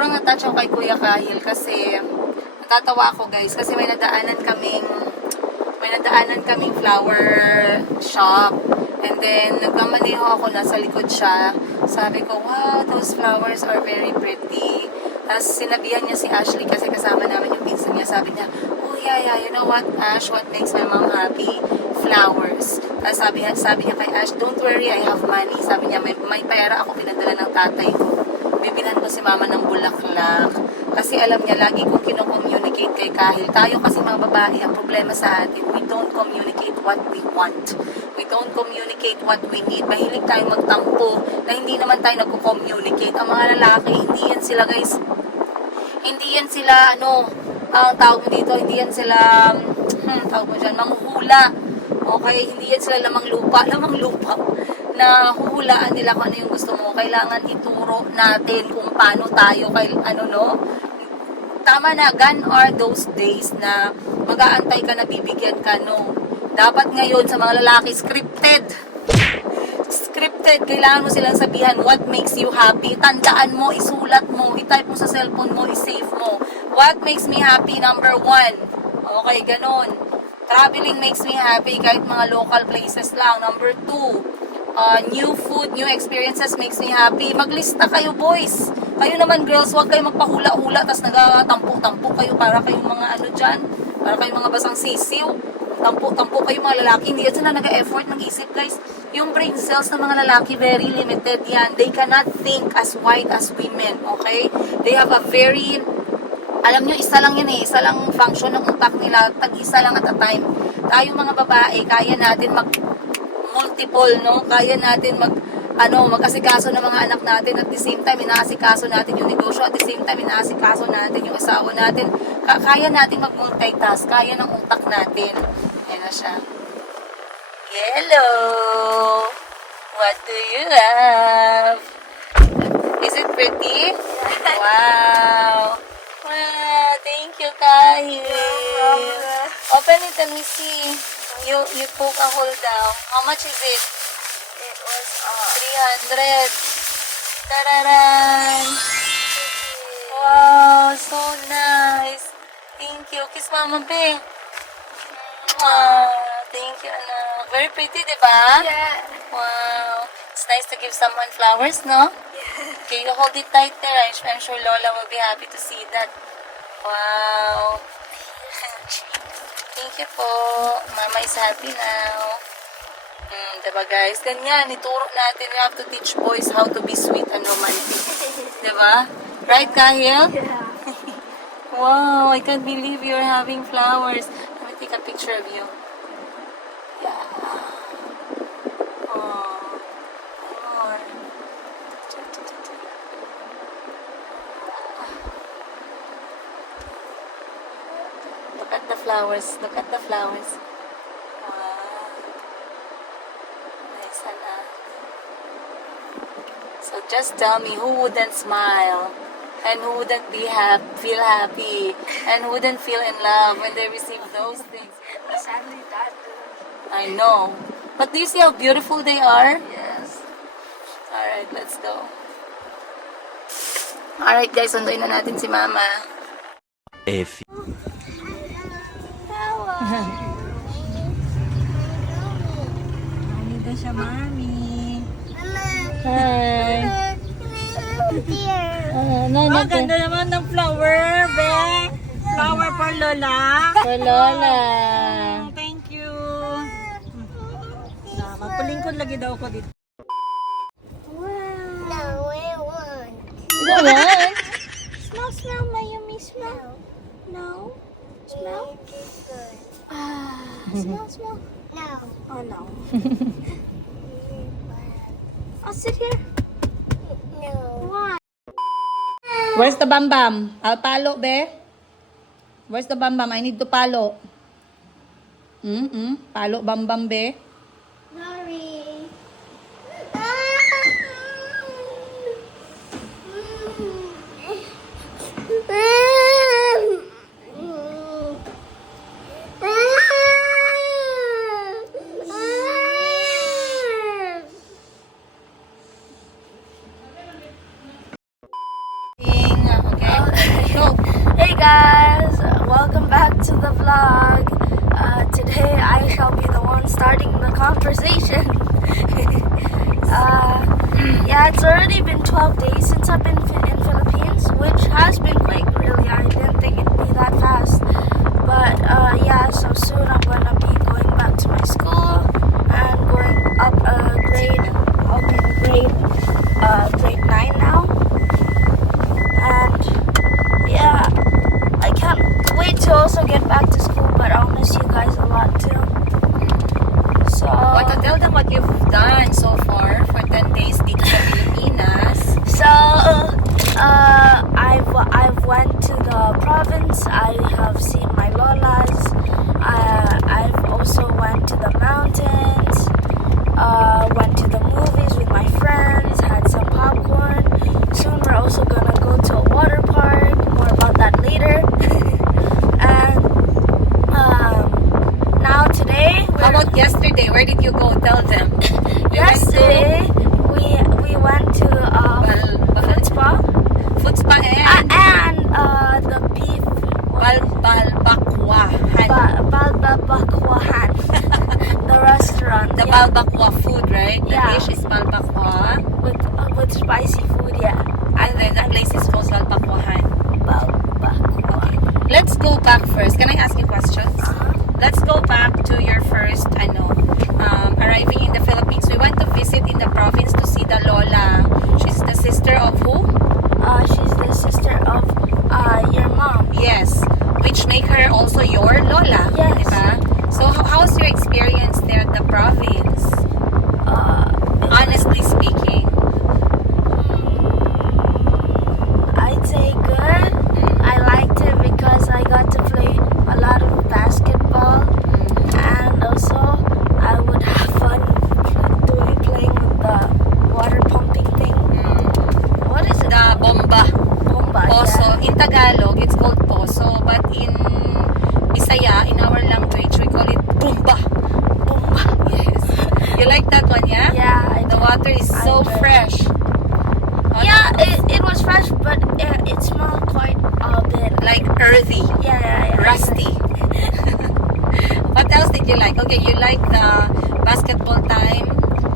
sobrang na-touch ako kay Kuya Kahil kasi natatawa ako guys kasi may nadaanan kaming flower shop. And then, nagmamaneho ako, nasa likod siya. Sabi ko, wow, those flowers are very pretty. Tapos, sinabihan niya si Ashley kasi kasama namin yung pinsan niya. Sabi niya, oh yeah, you know what, Ash, what makes my mom happy? Flowers. Tapos, sabi niya kay Ash, don't worry, I have money. Sabi niya, may pera ako pinadala ng tatay ko. Bibilhan ko si mama ng bulaklak. Kasi alam niya, lagi kong kino-communicate kay Kahil. Tayo kasi mga babae, ang problema sa atin, we don't communicate what we want. We don't communicate what we need. Mahilig tayong magtampo na hindi naman tayo nagko-communicate. Ang mga lalaki, hindi yan sila guys, hindi yan sila, tawag mo dito, hindi yan sila, tawag mo dyan, manghuhula. Okay, hindi yan sila lamang lupa na huhulaan nila kung ano yung gusto mo. Kailangan ituro natin kung paano tayo, tama na, gone are those days na mag-aantay ka na bibigyan ka, Dapat ngayon sa mga lalaki, scripted. Kailangan mo silang sabihan what makes you happy. Tandaan mo, isulat mo, itype mo sa cellphone mo, isave mo. What makes me happy, number 1. Okay, ganun. Traveling makes me happy, kahit mga local places lang. Number 2, new food, new experiences makes me happy. Maglista kayo, boys. Kayo naman, girls, huwag kayo magpahula-hula, tas nagtatampo-tampo kayo para kayong mga dyan. Para kayong mga basang sisiw. Tampo kayo mga lalaki. Hindi yan sila nag-effort, mag-isip, guys. Yung brain cells ng mga lalaki, very limited yan. They cannot think as wide as women, okay? They have a very, alam nyo, isa lang yan isa lang function ng utak nila, tag-isa lang at a time. Tayo mga babae, kaya natin mag-multiple, Kaya natin mag-asikaso ng mga anak natin at the same time, inaasikaso natin yung negosyo, at the same time, inaasikaso natin yung asawa natin. Kaya natin mag-multitask, kaya ng utak natin. Ayan na siya. Hello! What do you have? Is it pretty? Wow! Wow! Thank you, Kahil. Open it, let me see. You poke a hole down. How much is it? It was 300. Tararan! Wow! So nice! Thank you. Kiss Mama, be. Wow! Thank you, anak. Very pretty, diba? Yeah. Wow! It's nice to give someone flowers, no? Yeah. Okay, you hold it tight there. I'm sure Lola will be happy to see that. Wow! Thank you po. Mama is happy now. Diba guys? Ganyan, ituro natin. We have to teach boys how to be sweet and romantic. Diba? Right, Kahil? Yeah. Wow, I can't believe you're having flowers. Let me take a picture of you. Yeah. Oh. More. Look at the flowers. Look at the flowers. Wow. Nice, anak. So just tell me, who wouldn't smile? And who wouldn't feel happy? And who wouldn't feel in love when they receive those things? Sadly, that I know. But do you see how beautiful they are? Yes. Alright, let's go. Alright guys, sunduin na natin si Mama. If Dito siya, Mami. Mama. Hi. Oh, ganda naman ng flower, be. Flower for Lola. For Lola. Thank you. Magpalingkod lagi daw ko dito. Wow. You don't want? Smell, Mayumi, smell. No? Smell? Smell. No. Oh, no. I'll sit here. No. Why? Where's the bambam? I'll palo, be. Where's the bambam? I need to palo. Palo bambam, be. Sorry. conversation. Yeah, it's already been 12 days since I've been in Philippines, which has been quick, really. I didn't think it'd be that fast. But yeah, so soon I'm gonna be going back to my school and going up a grade. I'll be in grade 9 now. And yeah, I can't wait to also get back to school, but I'll miss you guys a lot too. So What to tell them what you've done so far for 10 days dito sa Pilipinas. I've went to the province. I have seen my lolas. I've also went to the mountains. Went to the movies with my friends. Had some popcorn. Soon we're also gonna go to a water park. More about that later. And now today How about yesterday? Where did you go? Tell them. yesterday we went to food spa. Food spa and And the beef Balbakwahan. Balbakwahan, the restaurant. The yeah, Balbakwa food, right? The Yeah. dish is Balbakwa. with spicy food. Yeah, And then the place is called Balbakwahan. Balbakwa. Let's go back first. Can I ask you questions? Uh-huh. Let's go back to your first, arriving in the Philippines. We went to visit in the province to see the Lola. She's the sister of who? She's the sister of your mom. Yes. Which make her also your Lola. Yes. Diba? So, how's your experience there at the province? Honestly speaking. I'd say good. I liked it because I got to play a lot of basketball, and also I would have fun playing with the water pumping thing. What is it? The bomba. Bomba. Poso. Yeah. In Tagalog, it's called poso. But in Bisaya, in our language, we call it bomba. Bomba. Yes. You like that one, yeah? Yeah. The water is I so enjoy it. fresh. Yeah, it was fresh, but it smelled quite a bit. Like earthy, Yeah. rusty. What else did you like? Okay, you like the basketball time.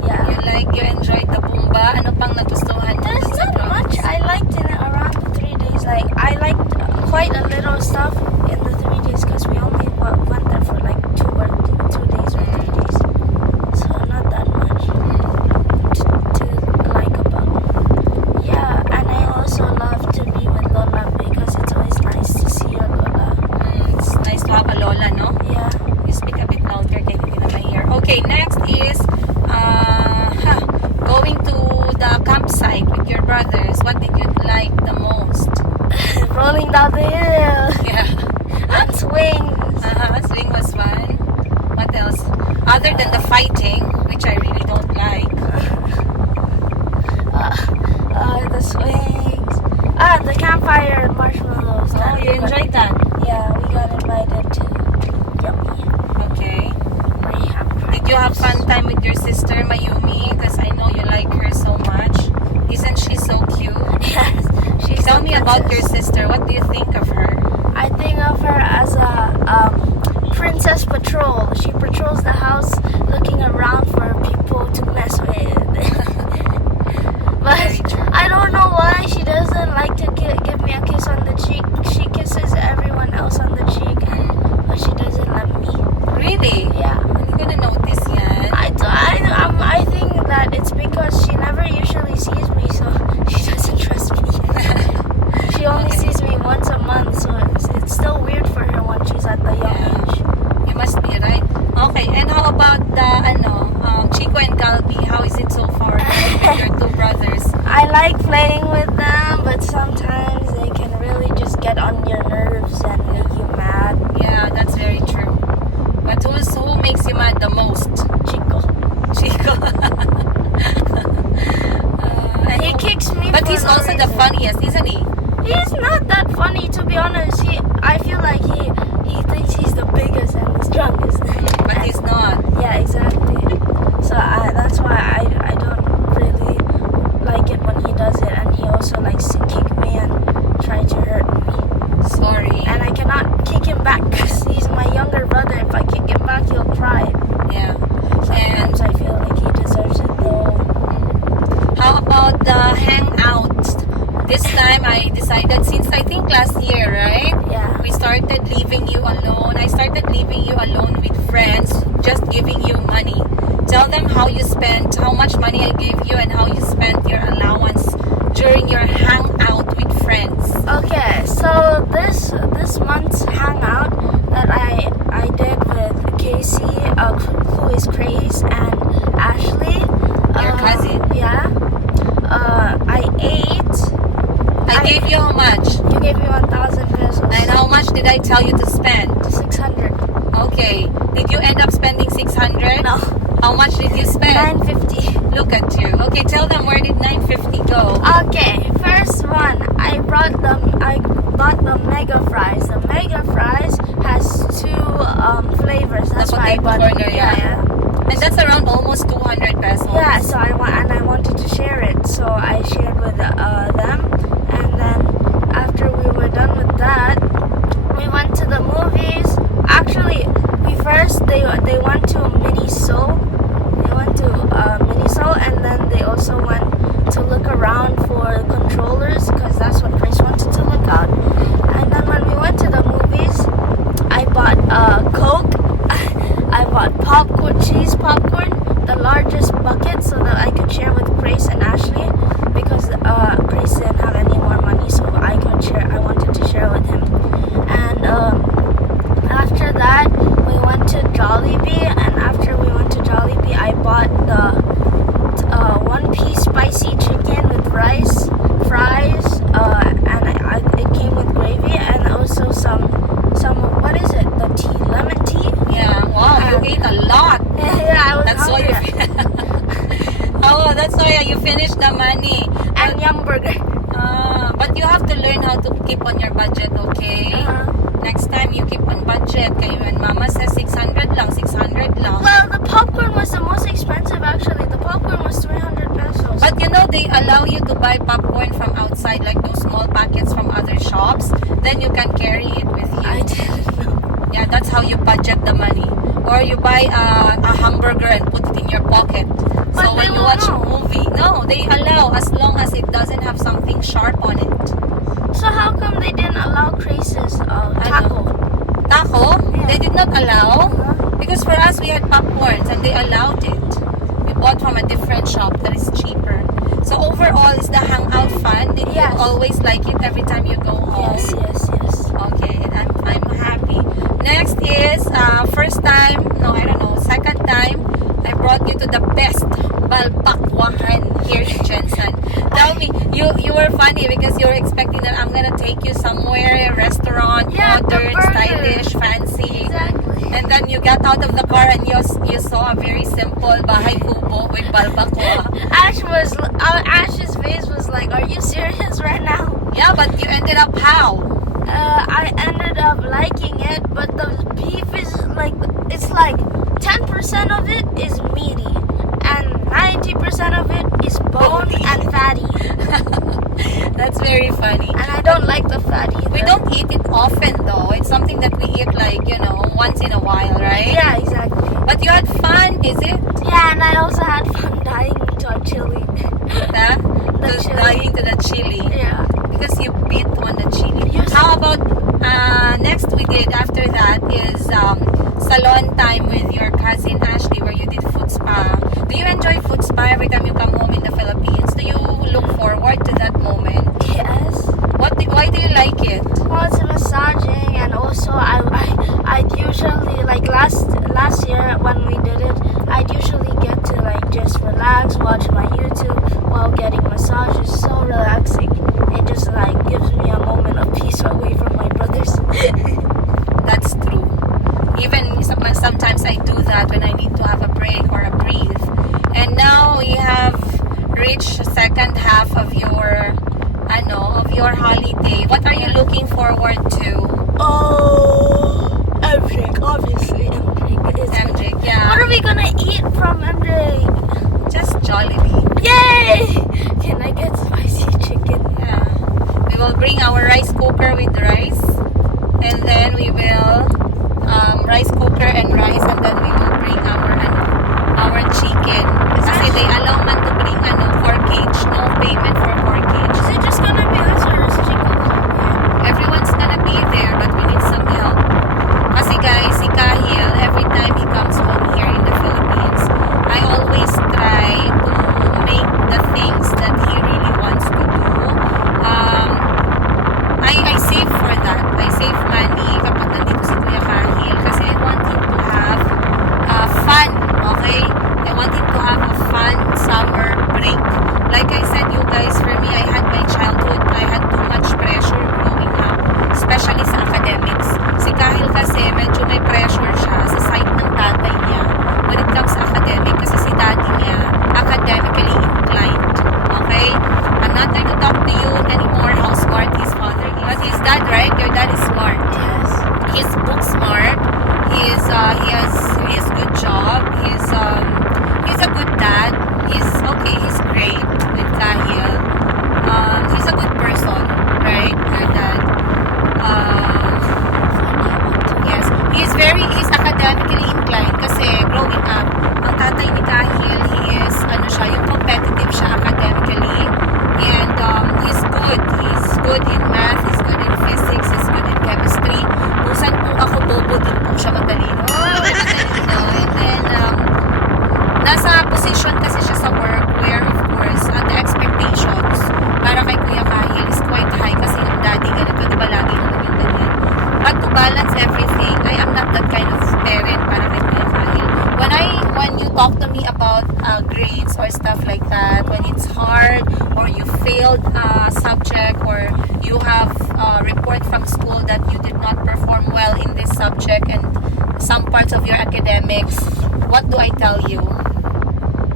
Yeah. You enjoyed the Bumba. Ano pang nagustuhan mo There's dun sa not much province? I liked in it around the 3 days. Like, I liked quite a little stuff in the 3 days because we only went there for like 2 days or 3 days. So, not that much to like about. Yeah, and I also love to be with Lola because it's always nice to see your Lola. It's nice to have a Lola, no? Yeah. You speak a bit louder kaya hindi na ma-hear. Okay, next is going to the campsite with your brothers. What did you like the most? Rolling down the hill Yeah. and swings. Swing was fun. What else? Other than the fighting, which I really don't like. The swings. The campfire marshmallows. Oh, you enjoyed that? Yeah, we got invited to Yummy. Okay. Mayhem. Did you have fun time with your sister Mayumi? Because I know you like her so much. Isn't she so cute? Yes. She's Tell a me about your princess. sister. What do you think of her? I think of her as a princess patrol. She patrols the house looking around for people to mess with. But Very true. I don't know why she doesn't like to give me a kiss on the cheek. She kisses everyone else on the cheek, but she doesn't let me. Really? Yeah. Hindi ko na notice yan. I think that it's because she never usually sees me, so she doesn't trust me. She only Okay. sees me once a month, so it's still weird for her when she's at the young Yeah. age. You must be right. Okay, and how about the Chico and Calvi? How is it so far with your two brothers? I like playing with them, but sometimes they can really just get on your nerves and make you mad. Yeah, that's very true. But who makes you mad the most? Chico. Chico. He kicks me. But for he's no also the reason. funniest, isn't he? He's not that funny, to be honest. I feel like he thinks he's the biggest and the strongest. But he's not. Yeah, exactly. So that's why I don't really like it when he does it, and he also likes to kick me and try to hurt me. Sorry. And I cannot kick him back because he's my younger brother. If I kick him back, he'll cry. spent, how much money I gave you, and how you spent your allowance during your hangout with friends. Okay, so this month's hangout that I did with Casey, who is Grace, and Ashley. Your cousin? Yeah. I ate. I gave you how much? You gave me 1,000 pesos. And how much did I tell you to spend? 600. Okay. Did you end up spending 600? No. How much did you spend? 950. Look at you. Okay, tell them, where did 950 go? Okay, first one, I bought the mega fries. The mega fries has two flavors. That's The why I potato bought corner, yeah. And that's around almost 200 pesos. Yeah, so I wanted to share it, so I shared with them, and then after we were done with that, we went to the movies. Actually, they went to Miniso. They went to Miniso, and then they also went to look around for controllers because that's what Chris wanted to look out. And then when we went to the movies, I bought Coke. I bought popcorn, cheese popcorn, the largest bucket, so that I could share with Grace and Ashley because Grace didn't have any more money, so I wanted to share with him. And after that, we went to Jollibee, and after we went to Jollibee, I bought the one-piece spicy chicken with rice, fries, and it came with gravy, and also some what is it? The tea, lemon tea. Yeah, wow, you ate a lot. Yeah, I was That's why hungry. that's why you finished the money. And Yum Burger. But you have to learn how to keep on your budget, okay? Next time you keep on budget. Kayo and Mama says 600 lang, 600 lang. Well, the popcorn was the most expensive actually. The popcorn was 300 pesos. But you know, they allow you to buy popcorn from outside, like those small packets from other shops. Then you can carry it with you. I didn't know. Yeah, that's how you budget the money. Or you buy a hamburger and put it in your pocket. But So when they you will watch a know. movie, no, they allow as long as it doesn't have something sharp on it. So how come they didn't allow Grace's taco? Taco, Yeah. they did not allow. Because for us, we had popcorns and they allowed it. We bought from a different shop that is cheaper. So overall, is the hangout fun? Did Yes. you always like it every time you go home? Yes. Okay, I'm happy. Next is first time, no, I don't know, second time, I brought you to the best balbakwahan here in Jensen. Tell me, you were funny because you were expecting that I'm gonna take you somewhere, a restaurant, Yeah, the modern, burger. stylish, fancy. Exactly. And then you got out of the car and you saw a very simple bahay kubo with balbakwa. Ash's face was like, "Are you serious right now?" Yeah, but you ended up how? I ended up liking it, but the beef is like, it's like 10% of it is meaty, and 90% of it is bone Bony. and fatty. That's very funny. And I don't like the fatty. We don't eat it often though. It's something that we eat like, once in a while, right? Yeah, exactly. But you had fun, is it? Yeah, and I also had fun dying to a chili. Huh? The To chili. dying to the chili. Yeah. Because you bit on the chili. Yes. How about next we did after that is salon time with your cousin Ashley where you did foot spa. Do you enjoy foot spa every time you come home in the Philippines? Do you look forward to that moment? Yes. Why do you like it? Well, it's massaging, and also I'd usually, like last year when we did it, I'd usually get to like just relax, watch my YouTube while getting massage. It's so relaxing. It just like gives me a moment of peace away from my brothers. That's true. Even sometimes I do that when I need to have a break or a breathe. And now we have reached the second half of your holiday. What are you looking forward to? Oh, MJ, obviously MJ. MJ, yeah. What are we gonna eat from MJ? Just Jollibee. Yay! Can I get spicy chicken? Yeah. We will bring our rice cooker with rice. And then we will rice cooker and rice, and then we will bring our chicken. Kasi they allow man to bring 4 kg. No payment for 4 kg. Is it just gonna be us or is chicken? Everyone's gonna be there, but we need some help. Kasi guys, si Kahil, every time he comes home here in the Philippines, I always try siya, yung competitive siya academically. And he's good. He's good in math, he's good in physics, he's good in chemistry. Kung saan po ako bobo, din po siya matalino. Matalino. And then, nasa position kasi siya sa work where, of course, the expectations para kay Kuya Kahil is quite high kasi yung daddy, ganito, di ba lagi naman yung ganyan. But to balance everything, I am not that kind of parent para kay Kuya Kahil. When you talk to me about grades or stuff like that, when it's hard or you failed a subject or you have a report from school that you did not perform well in this subject and some parts of your academics, what do I tell you?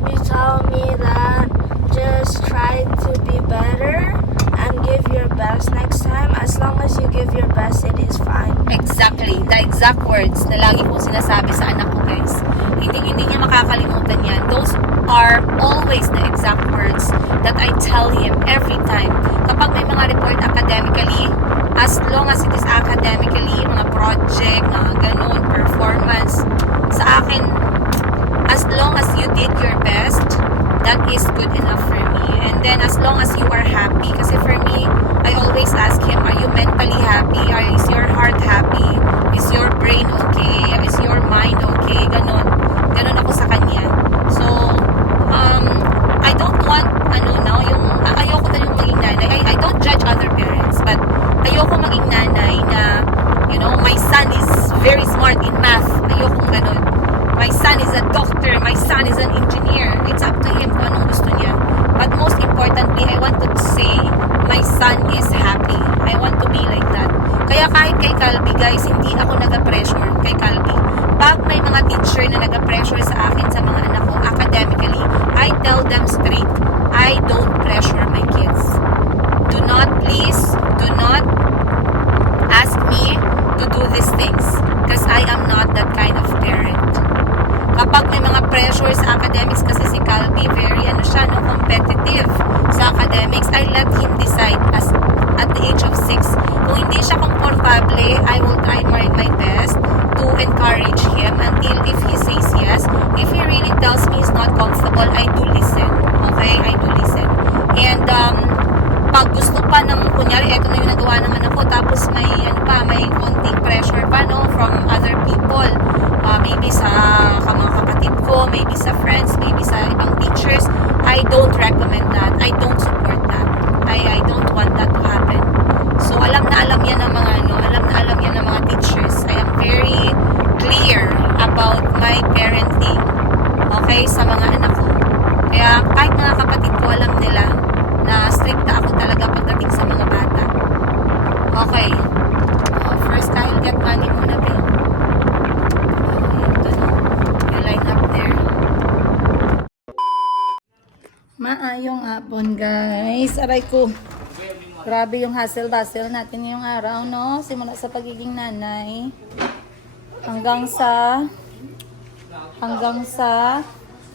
You tell me that just try to be better and give your best next time. As long as you give your best, it is fine. Exactly. The exact words na lagi kong sinasabi sa anak ko, guys. Hindi niya makakalimutan yan. Those are always the exact words that I tell him every time. Kapag may mga report academically, as long as it is academically, mga project, mga ganun, performance, sa akin, as long as you did your best, that is good enough for me. And then as long as you are happy, kasi for me, I always ask him, are you mentally happy? Is your heart happy? Is your brain okay? Is your mind okay? Ganon. Ganon ako sa kanya. So, I don't want, ayoko na yung maging nanay. I don't judge other parents, but ayoko maging nanay na, my son is very smart in math. Ayokong ganon. My son is a doctor, my son is an engineer. It's up to him kung anong gusto niya. But most importantly, I want to say, my son is happy. I want to be like that. Kaya kahit kay Calby, guys, hindi ako nag-pressure kay Calby. Pag may mga teacher na nag-pressure sa akin, sa mga anak ko, academically, I tell them straight, I don't pressure my kids. Do not ask me to do these things. Because I am not that kind of parent. Kapag may mga pressure sa academics, kasi si Calby, very competitive sa academics, I let him decide at the age of 6. Kung hindi siya komportable, I will try my best to encourage him until if he says yes. If he really tells me he's not comfortable, I do listen. Okay? I do listen. And pag gusto pa ng, kunyari, eto na yung nagawa ng anak ko, tapos may konting pressure pa, from other people. Maybe sa mga kapatid ko, maybe sa friends, maybe sa ibang teachers, I don't recommend that. I don't support that. I don't want that to happen. So, alam yan ng mga teachers. I am very clear about my parenting. Okay? Sa mga anak ko. Kaya, kahit mga kapatid ko, alam nila na stricta ako talaga pagdating sa mga bata. Okay. First, I'll get money muna, babe. You line up there. Maayong hapon, guys. Aray ko. Grabe yung hustle-bustle natin ngayong araw, no? Simula sa pagiging nanay hanggang sa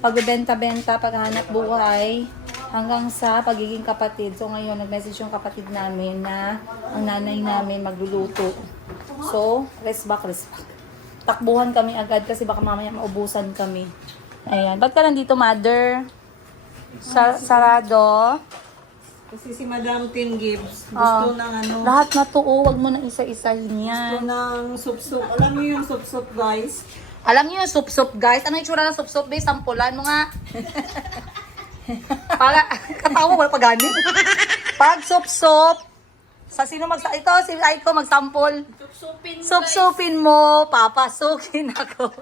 pagbebenta-benta, paghanap buhay, hanggang sa pagiging kapatid. So ngayon, nag-message yung kapatid namin na ang nanay namin magluluto. So, rest back. Takbuhan kami agad kasi baka mamaya maubusan kami. Ayan. Ba't ka nandito, mother? Sarado? Kasi si Madam Tin Gibbs, gusto ng Lahat na to, wag mo na isa-isahin yan. gusto ng sup-sup. Alam niyo yung sup-sup, guys? Alam niyo yung sup-sup, guys? Ano yung tsura ng sup-sup, base? Sampulan mo nga. Katawa, wala pa ganit. Pag sup-sup, sa sino ito, si Aiko magsampol. Sup-supin mo, papasukin ako.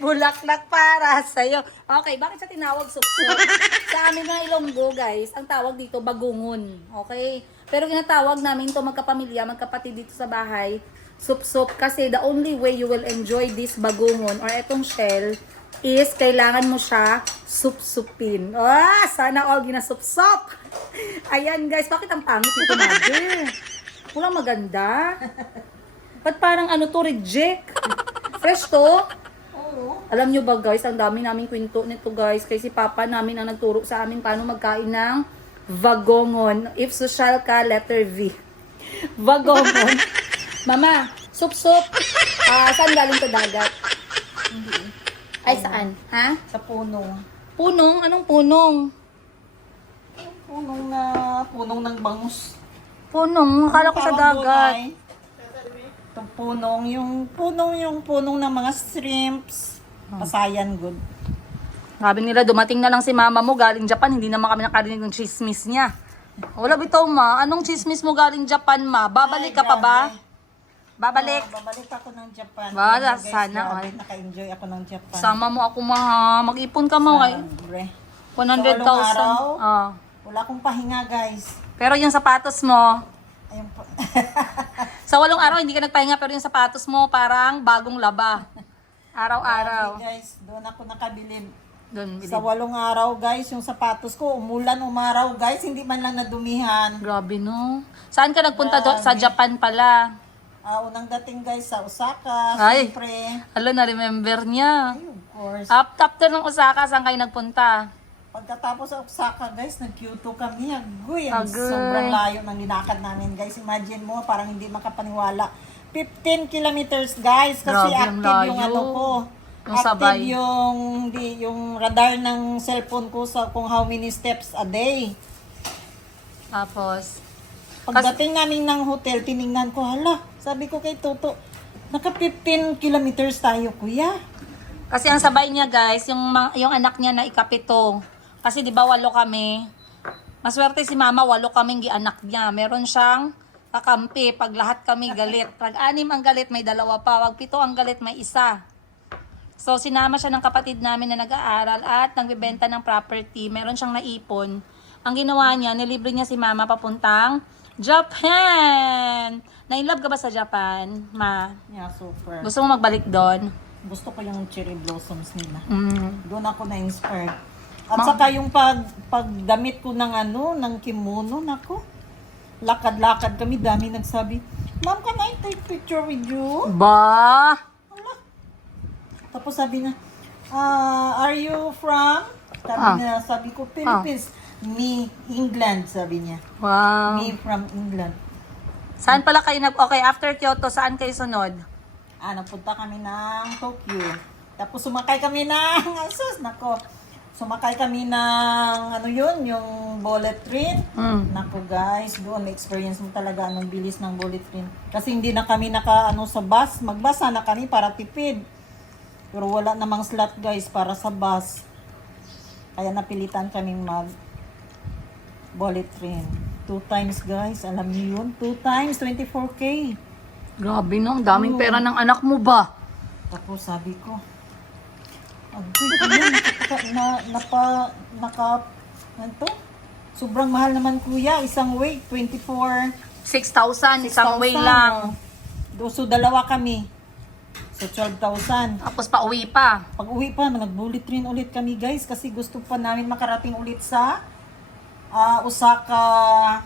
Bulaklak para sa'yo. Okay, bakit siya tinawag sup-sup? Sa amin mga Ilonggo, guys, ang tawag dito bagungon. Okay? Pero ginatawag namin to magkapamilya, magkapatid dito sa bahay, sup-sup. Kasi the only way you will enjoy this bagungon or etong shell is kailangan mo siya sup-supin. Sana all ginasup-sup. Ayan, guys, bakit ang pangit nito, mother? Walang maganda. Ba't parang reject? Fresh to? Alam nyo ba, guys, ang dami namin kwento nito, guys. Kasi si Papa namin ang nagturo sa amin paano magkain ng vagongon. If social ka, letter V. Vagongon. Mama, sup-sup. Saan galing to dagat? Ay, saan? Ha? Sa puno. Punong? Anong punong? Punong ng bangus. Punong? Akala ko sa Tawag doon dagat. ay, itong punong ng mga shrimps. Pasayan good. Sabi nila, dumating na lang si mama mo galing Japan, hindi naman kami nakarinig ng chismis niya. Wala bitaw ma, anong chismis mo galing Japan ma? Babalik ka pa ba? Babalik. Babalik ako ng Japan. Wala, Guys, sana, grabe, ay. naka-enjoy ako ng Japan. Sama mo ako ma ha. Mag-ipon ka mo kay Sabre. 100,000. Sa walong araw? Ah. Wala akong pahinga, guys. Pero yung sapatos mo, Ayun po. sa 8 araw hindi ka nagpahinga pero yung sapatos mo parang bagong laba. Araw-araw. Okay, guys, doon ako nakabilib. Doon, Sa 8 araw, guys, yung sapatos ko, umulan, umaraw, guys, hindi man lang nadumihan. Grabe no. Saan ka nagpunta sa Japan pala? Unang dating, guys, sa Osaka, Ay. siyempre. Hala, na-remember niya. Ay, of course. After ng Osaka, saan kayo nagpunta? Pagkatapos sa Osaka, guys, nag-Kyoto kami. Agoy, ang Agoy. sobrang layo ng linakad namin, guys. Imagine mo, parang hindi makapaniwala. 15 kilometers, guys, kasi Grabe, ang active yung layo. ano ko. Yung sabay. Active yung radar ng cellphone ko sa kung how many steps a day. Tapos, Pagdating namin ng hotel, tiningnan ko, hala, sabi ko kay Toto, naka 15 kilometers tayo, kuya. kasi ang sabay niya guys, yung anak niya na ikapito. Kasi di ba 8 kami. Maswerte si mama, 8 kaming gianak niya. Meron siyang kakampi pag lahat kami galit. Pag 6 ang galit, may 2 pa. Pag 7 ang galit, may 1. So sinama siya ng kapatid namin na nag-aaral at nagbebenta ng property. Meron siyang naipon. Ang ginawa niya, nilibre niya si mama papuntang Japan! Na-inlove ka ba sa Japan, ma? Yeah, super. Gusto mo magbalik doon? Gusto ko yung cherry blossoms nila. Mm. Doon ako na-inspired. At saka yung pagdamit ko ng ng kimono, nako. Lakad-lakad kami, dami nagsabi, Ma'am, can I take picture with you? Ba? Tapos sabi na, are you from? Sabi ko, Philippines. Me, England, sabi niya. Wow. Me from England. Saan pala kayo okay, after Kyoto, saan kayo sunod? Napunta kami ng Tokyo. Tapos sumakay kami ng, sumakay kami ng, yung bullet train. Mm. Nako guys, doon experience mo talaga anong bilis ng bullet train. Kasi hindi na kami sa bus. Magbus na kami para tipid. Pero wala namang slot guys para sa bus. Kaya napilitan kaming bullet train. 2 times guys, alam niyo yun? 2 times, 24K. Grabe no, ang daming pera ng anak mo ba? Tapos sabi ko, kuya, sobrang mahal naman kuya, isang way, 24, 6,000, isang way lang. So, 2 kami. So, 12,000. Tapos pauwi pa. Pag uwi pa, nag-bullet train ulit kami guys, kasi gusto pa namin makarating ulit sa Osaka,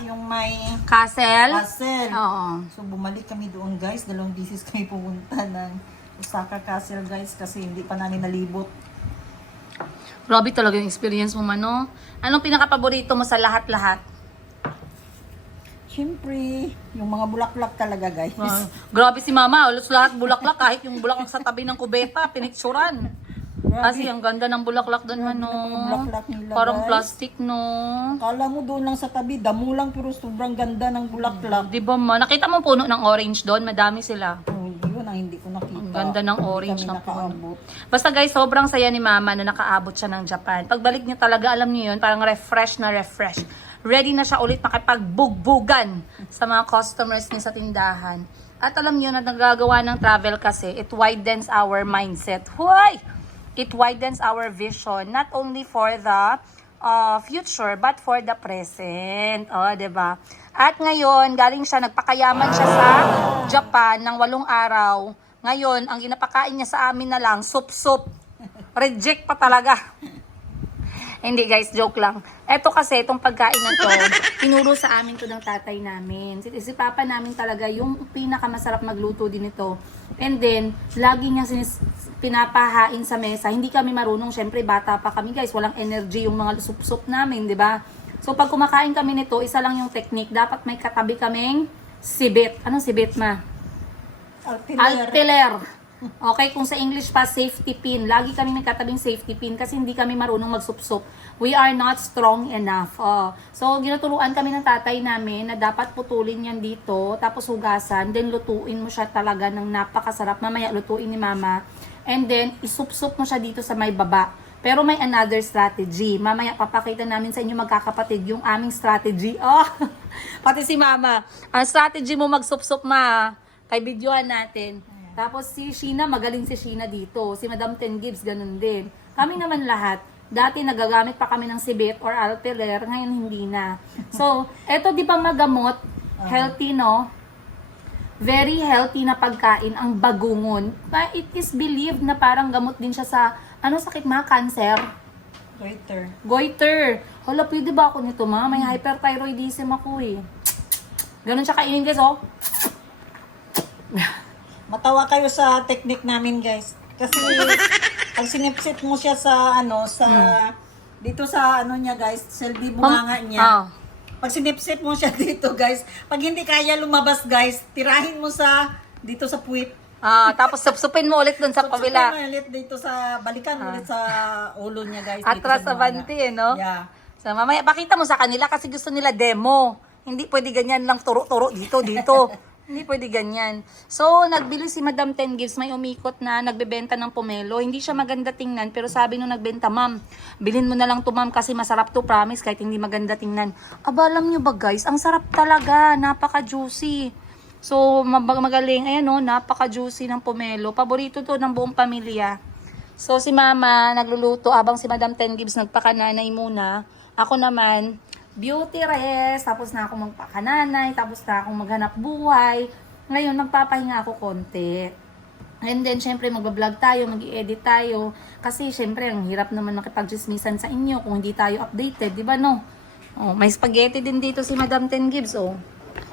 yung may Castle? castle. Oo. So, bumalik kami doon guys. 2 beses kami pumunta ng Osaka Castle guys kasi hindi pa namin nalibot. Grabe talaga yung experience mo, Mano. Anong pinaka-paborito mo sa lahat-lahat? Siyempre, yung mga bulaklak talaga guys. Grabe si Mama, ulos lahat bulaklak. Kahit yung bulaklak sa tabi ng kubeta, pinicturan. Kasi ang ganda ng bulaklak doon, Mano. Mga bulaklak nila, Parang guys. plastic, no? Kala mo doon lang sa tabi, damo lang pero sobrang ganda ng bulaklak. Di ba, Ma? Nakita mo puno ng orange doon? Madami sila. Yun ang hindi ko nakita. Ang ganda ng orange Hindi na kami nakaabot. Basta guys, sobrang saya ni Mama na nakaabot siya ng Japan. Pagbalik niya talaga, alam niyo yun, parang refresh na refresh. Ready na siya ulit makipagbugbugan sa mga customers niya sa tindahan. At alam niyo na nagagawa ng travel kasi, it widens our mindset. Why? It widens our vision, not only for the future, but for the present. O, diba? At ngayon, galing siya, nagpakayaman siya sa Japan ng 8 araw. Ngayon, ang ginapakain niya sa amin na lang, soup-soup. Reject pa talaga. Hindi guys, joke lang. Eto kasi, itong pagkain na to, tinuro sa amin to ng tatay namin. Si papa namin talaga, yung pinakamasarap magluto din ito. And then, lagi niya pinapahain sa mesa. Hindi kami marunong, syempre bata pa kami guys. Walang energy yung mga soup-soup namin, di ba? So, pag kumakain kami nito, isa lang yung technique. Dapat may katabi kaming sibit. Anong sibit, ma? Alpiler. Alpiler. Okay, kung sa English pa, safety pin. Lagi kami nagkatabing safety pin kasi hindi kami marunong magsupsup. We are not strong enough. So, ginuturuan kami ng tatay namin na dapat putulin yan dito, tapos hugasan, then lutuin mo siya talaga ng napakasarap. Mamaya lutuin ni mama. And then, isupsup mo siya dito sa may baba. Pero may another strategy. Mamaya papakita namin sa inyo magkakapatid yung aming strategy. Oh, pati si mama. Ang strategy mo magsupsup ma. Kay videohan natin. Tapos si Sheena, magaling si Sheena dito. Si Madam Ten Gibbs, ganun din. Kami naman lahat. Dati nagagamit pa kami ng Sibit or Alpeler, ngayon hindi na. So, eto di ba magamot? Healthy, no? Very healthy na pagkain ang bagungon. It is believed na parang gamot din siya sa, ano sakit ma? Cancer? Goiter. Goiter. Hala, pwede ba ako nito ma? May hyperthyroidism ako eh. Ganun siya kainin guys, oh. Matawa kayo sa technique namin, guys. Kasi pag sinipsip mo siya sa dito sa niya, guys, selby bunganga niya. Pag sinipsip mo siya dito, guys, pag hindi kaya lumabas, guys, tirahin mo sa dito sa puwit. Tapos supsupin mo ulit dun sa kabila. Supsupin mo ulit dito sa balikan ulit sa ulo niya, guys. Atras sa bante, no? Yeah. So, mamaya, pakita mo sa kanila kasi gusto nila demo. Hindi pwede ganyan lang turo-turo dito. Hindi pwede ganyan. So, nagbili si Madam Ten Gibbs, may umikot na nagbebenta ng pomelo. Hindi siya maganda tingnan, pero sabi nung nagbenta, ma'am, bilhin mo na lang to ma'am kasi masarap to, promise, kahit hindi maganda tingnan. Aba, alam nyo ba guys, ang sarap talaga, napaka-juicy. So, magaling, ayan o, napaka-juicy ng pomelo. Paborito to ng buong pamilya. So, si mama nagluluto, abang si Madam Ten Gibbs nagpakananay muna. Ako naman, beauty rest, tapos na ako magpakananay, tapos na ako maghanap buhay. Ngayon, magpapahinga ako konti. And then, syempre, magbablog tayo, mag-i-edit tayo. Kasi, syempre, ang hirap naman makipag-chismisan sa inyo kung hindi tayo updated, di ba no? Oh, may spaghetti din dito si Madam Ten Gibbs, oh.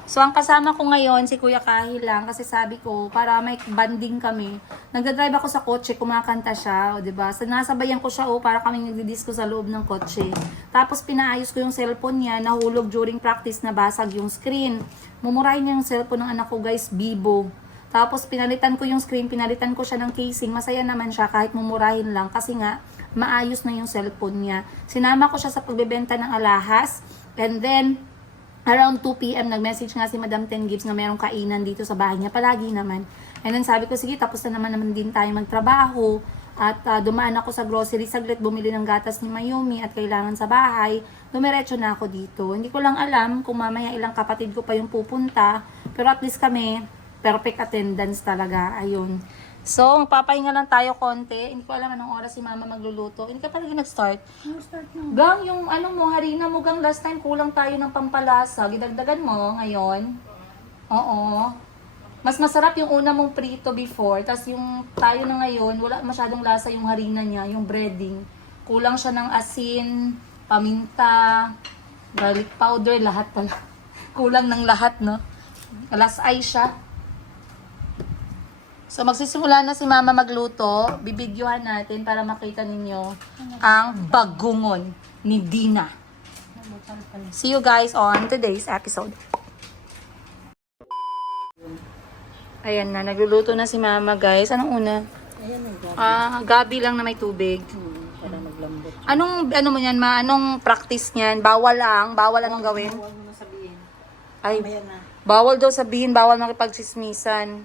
So, ang kasama ko ngayon, si Kuya Kahil lang, kasi sabi ko, para may banding kami. Nagdadrive ako sa kotse, kumakanta siya, o diba? So, nasabayan ko siya, para kami nagdidisco sa loob ng kotse. Tapos, pinaayos ko yung cellphone niya, nahulog during practice na basag yung screen. Mumurahin niya yung cellphone ng anak ko, guys, Bibo. Tapos, pinalitan ko yung screen, pinalitan ko siya ng casing. Masaya naman siya, kahit mumurahin lang, kasi nga, maayos na yung cellphone niya. Sinama ko siya sa pagbebenta ng alahas, and then, around 2 p.m. nag-message nga si Madam Ten Gibbs na merong kainan dito sa bahay niya. Palagi naman. And then sabi ko, sige, tapos na naman din tayo magtrabaho. At dumaan ako sa grocery saglit, bumili ng gatas ni Mayumi at kailangan sa bahay. Dumiretso na ako dito. Hindi ko lang alam kung mamaya ilang kapatid ko pa yung pupunta. Pero at least kami, perfect attendance talaga. Ayun. So, papahinga lang tayo konti. Hindi ko alam anong oras si mama magluluto. Hindi ka pala nag-start. Start na. Gang, yung harina mo, gang, last time kulang tayo ng pampalasa. Gidagdagan mo ngayon. Oo. Mas masarap yung una mong prito before. Tapos yung tayo na ngayon, wala masyadong lasa yung harina niya, yung breading. Kulang siya ng asin, paminta, garlic powder, lahat pala. Kulang ng lahat, no? Alas ay siya. So, magsisimula na si mama magluto. Bibidyohan natin para makita ninyo ang bagungon ni Dina. See you guys on today's episode. Ayan na, nagluluto na si mama guys. Anong una? Ayan ang Gabi lang na may tubig. para maglambot. Ano mo yan ma? Anong practice niyan? Bawal lang? Bawal anong gawin? Huwag mo na sabihin. Ay, Ayan na. bawal daw sabihin, bawal makipagchismisan.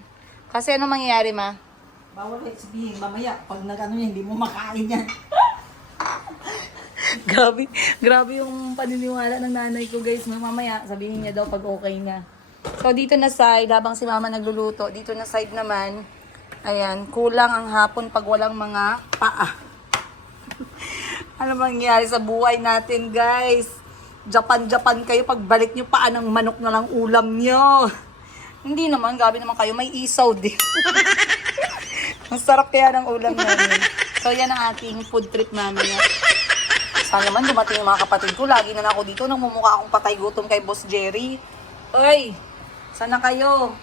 Kasi ano mangyayari ma? Bawal sabihin. Mamaya, pag nag-ano niya, hindi mo makain yan. Grabe yung paniniwala ng nanay ko guys. Mamaya sabihin niya daw pag okay niya. So dito na side, habang si mama nagluluto, dito na side naman, ayan, kulang ang hapon pag walang mga paa. Ano mangyayari sa buhay natin guys? Japan kayo, pagbalik nyo paa ng manok na lang ulam nyo. Hindi naman, gabi naman kayo, may isaw din. Ang sarap kaya ng ulam namin. So yan ang ating food trip mamaya. Sana naman dumating yung mga kapatid ko. Lagi na ako dito. Namumukha akong patay gutom kay Boss Jerry. Oy! Sana kayo?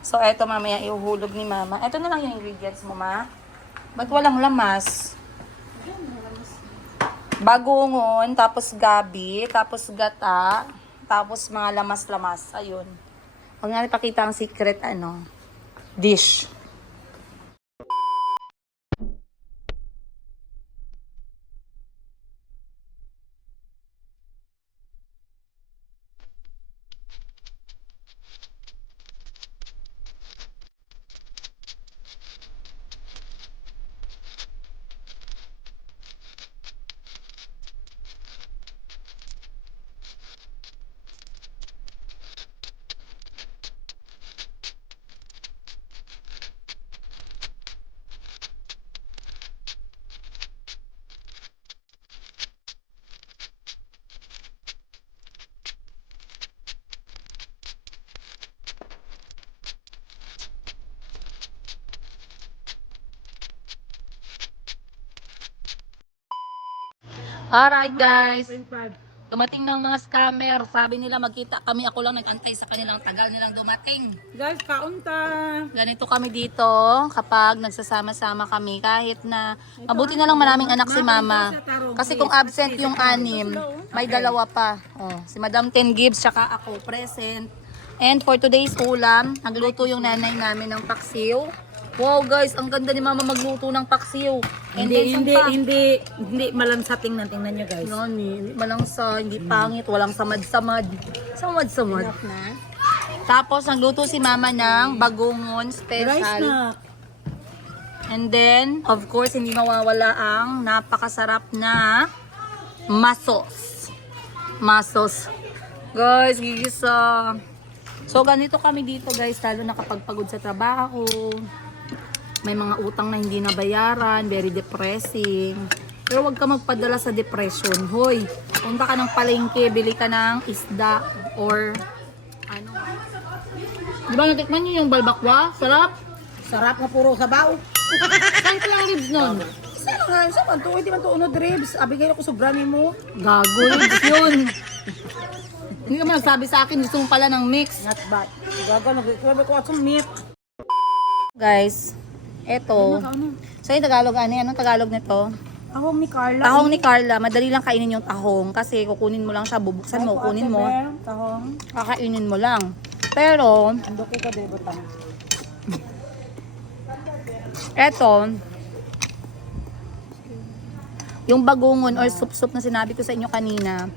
So, eto mamaya ihuhulog ni mama. Eto na lang yung ingredients mo, ma. Ba't walang lamas? Bagungon, tapos gabi, tapos gata, tapos mga lamas-lamas. Ayun. Huwag nga ipakita ang secret, dish. Alright guys. Dumating ng mga scammer. Sabi nila magkita kami. Ako lang nag-antay sa kanilang tagal nilang dumating. Guys, kaunta. Ganito kami dito kapag nagsasama-sama kami. Kahit na mabuti na lang maraming anak si mama. Kasi kung absent yung 6, may 2 pa. Oh, si Madam Ten Gibbs tsaka ako present. And for today's ulam, nagluto yung nanay namin ng paksiw. Wow guys, ang ganda ni mama magluto ng paksiw. And then, Hindi malansating na tingnan nyo guys. hindi malangsa, hindi pangit, walang samad-samad. Samad-samad. Tapos nagluto si mama ng bagungon Rice special. na. And then, of course, hindi mawawala ang napakasarap na masos. Masos. Guys, gigisa. So, ganito kami dito guys, lalo na kapag pagod sa trabaho. May mga utang na hindi nabayaran, very depressing. Pero wag ka magpadala sa depression. Hoy, punta ka ng palengke, bili ka ng isda or ano. Di ba natikman niyo yung balbakwa? Sarap. Sarap na puro sabaw. Saan ka lang ribs nun? Saan nga? Saan man to? Hindi man to unod ribs. Abigay ako sobrani mo. Gago, ribs yun. Hindi ka man nagsabi sa akin, gusto mo pala ng mix. Not bad. Gaga, nagsabi ko at some meat. Guys, eto. So yung Tagalog, anong Tagalog nito? Tahong ni Carla. Tahong ni Carla, madali lang kainin yung tahong kasi kukunin mo lang siya, bubuksan mo, kunin mo, Tahong. kakainin mo lang. Pero, Ando ko ka de batang. eto, yung bagungon or sup-sup na sinabi ko sa inyo kanina,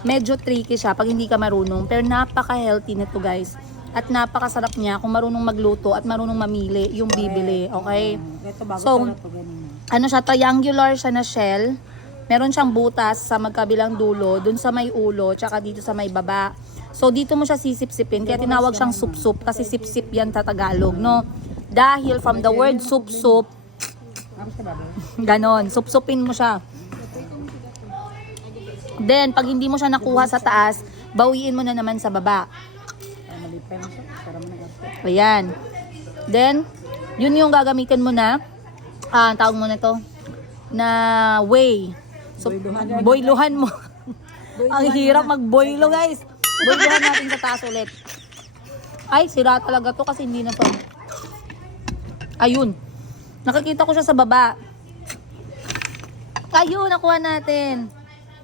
medyo tricky siya pag hindi ka marunong, pero napaka-healthy nito guys. At napakasarap niya kung marunong magluto at marunong mamili yung bibili, okay? Ito bago So, pala to ganun. ano siya, triangular siya na shell. Meron siyang butas sa magkabilang dulo, dun sa may ulo, tsaka dito sa may baba. So, dito mo siya sisip-sipin, kaya tinawag siyang sup-sup, kasi sip-sip yan sa Tagalog, no? Dahil from the word sup-sup, ganon, sup-supin mo siya. Then, pag hindi mo siya nakuha sa taas, bawiin mo na naman sa baba. Ayan. Then, yun yung gagamitin mo na, tawag mo na to, na whey. So, boiluhan mo. Ang hirap mag-boilo, guys. Boiluhan natin sa taas ulit. Ay, sira talaga to kasi hindi na to. Ayun. Nakikita ko siya sa baba. Ayun, nakuha natin.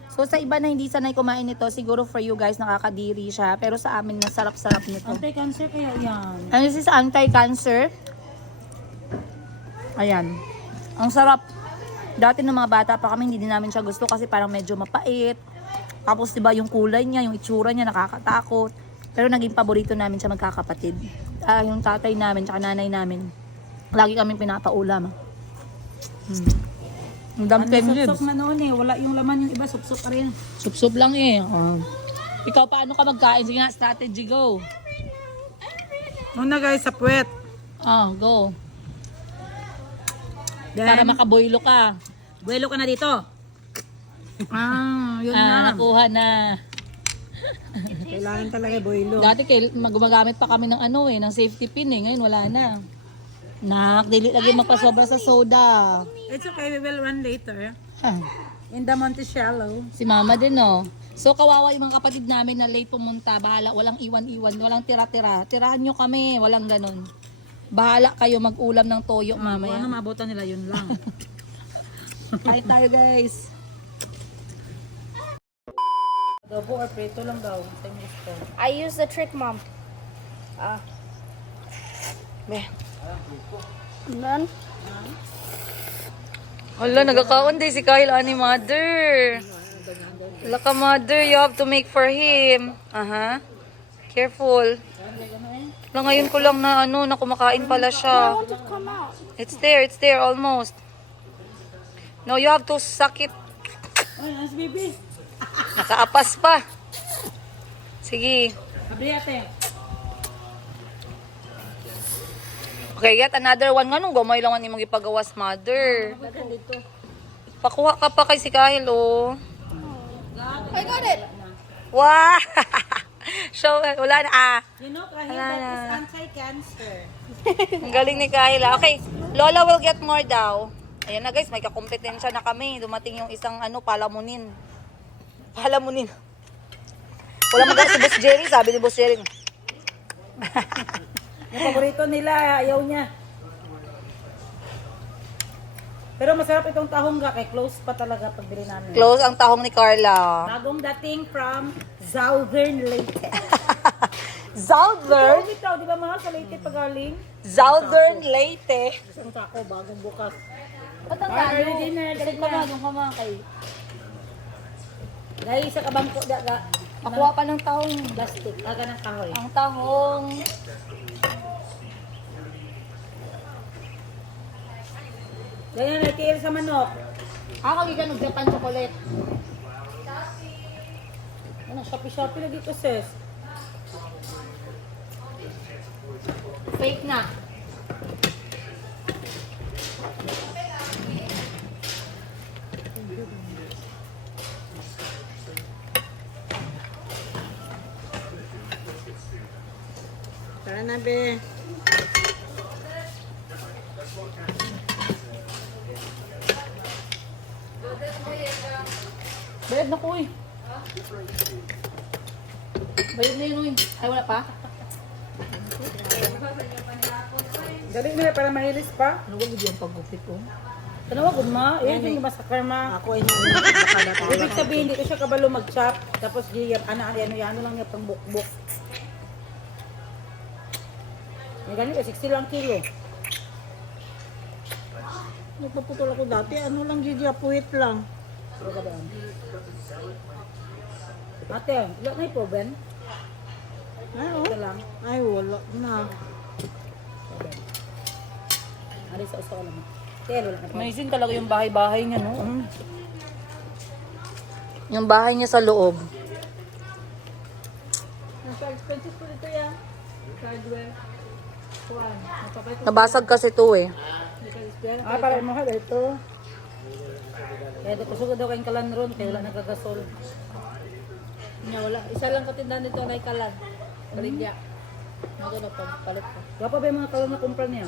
So, sa iba na hindi sanay kumain nito, siguro for you guys, nakakadiri siya. Pero sa amin, nasarap-sarap nito. Anti-cancer kaya yan. And this is anti-cancer. Ayan. Ang sarap. Dati ng mga bata pa kami, hindi din namin siya gusto kasi parang medyo mapait. Tapos, diba, yung kulay niya, yung itsura niya, nakakatakot. Pero naging paborito namin siya magkakapatid. Yung tatay namin, tsaka nanay namin. Lagi kami pinapaulam. Ang dami Sup-sup na noon eh. Wala yung laman yung iba. Sup-sup pa rin. Sup-sup lang eh. Ikaw, paano ka magkain? Sige nga, strategy, go. Una guys, sa puwet. Go. Then, Para makaboilo ka. buwelo ka na dito. Yun na. Nakuha na. Kailangan talaga buwelo. Dati gumagamit pa kami ng ng safety pin eh. Ngayon wala na. Dili lagi magpasobra sa soda. It's okay, we will run later. Ah, In the Monticello. si mama din no. So kawawa yung mga kapatid namin na late pumunta. Bahala, walang iwan-iwan, walang tira-tira. Tirahan nyo kami, walang ganon. Bahala kayo mag-ulam ng toyo mamaya. Ano mabutan nila yun lang. Kain tayo guys. Adobo or preto lang daw. I use the trick, Mom. None? Hala, nagkakaon din si Kyle ani mother. Hala ka mother, you have to make for him. Careful. Hala, ngayon ko lang na na kumakain pala siya. To come out. It's there almost. No, you have to suck it. Ay, as baby. Nakaapas pa. Sige. Abri ate. Okay, get another one. Nga nung gamay lang man imong ipagawas, mother. Pakuha ka pa kay si Kyle, oh. I got it. Wow! Show, wala na. You know, Kahil, Wala that na. is anti-cancer. Ang galing ni Kyle. Okay, Lola will get more daw. Ayan na guys, may kakompetensya na kami. Dumating yung isang palamunin. Palamunin. Wala magawa si Boss Jerry, sabi ni Boss Jerry. Yung paborito nila, ayaw niya. Pero masarap itong tahong ga, kay close pa talaga pagbili namin. Close ang tahong ni Carla. Bagong dating from Southern Leyte. Southern? Ito, di ba mahal sa Leyte pagaling? Southern Leyte. Isang sako, bagong bukas. Ba't ang Ah, early dinner, Kasi galing ka na. na, doon ka mga kay. Dahil sa kabangko, daga. Nakuha pa ng tahong. Plastic, aga ng kahoy. Ang tahong. Ganyan, nagtiil sa manok. Ako gigan og Japan chocolate. Ano, Shopee na dito, sis. Fake na. Tara na, be. Bayad na ko eh. Bayad na yun eh. Ay wala pa? Dali nila para mahilis pa. Ano ba yung paggupit ko? Tanawag ma, yan yung masakar ma. Ako ay ibig sabihin, dito siya kabalo mag-chop. Tapos gigap, ano lang niya pang bukbuk. May ganito, 60 lang kilo. Nagpaputol ako dati, ano lang gigiapuhit lang. Ate, wala na yung problem? Ay, oh. Lang. Ay, wala na. Ari sa uso ko lang. Pero wala na. Amazing talaga yung bahay-bahay niya, no? Yung bahay niya sa loob. Nasa expenses po dito yan. Hardware. Kuwan. Nabasag kasi to eh. Para mahal ito. Kaya dito sugod daw kayong kalan ron, kaya wala nagagasol. Wala. Isa lang katindahan nito kay Kalan. Baligya. Ano na to? Palit ko. Wapa ba yung mga kalan na kumpra niya?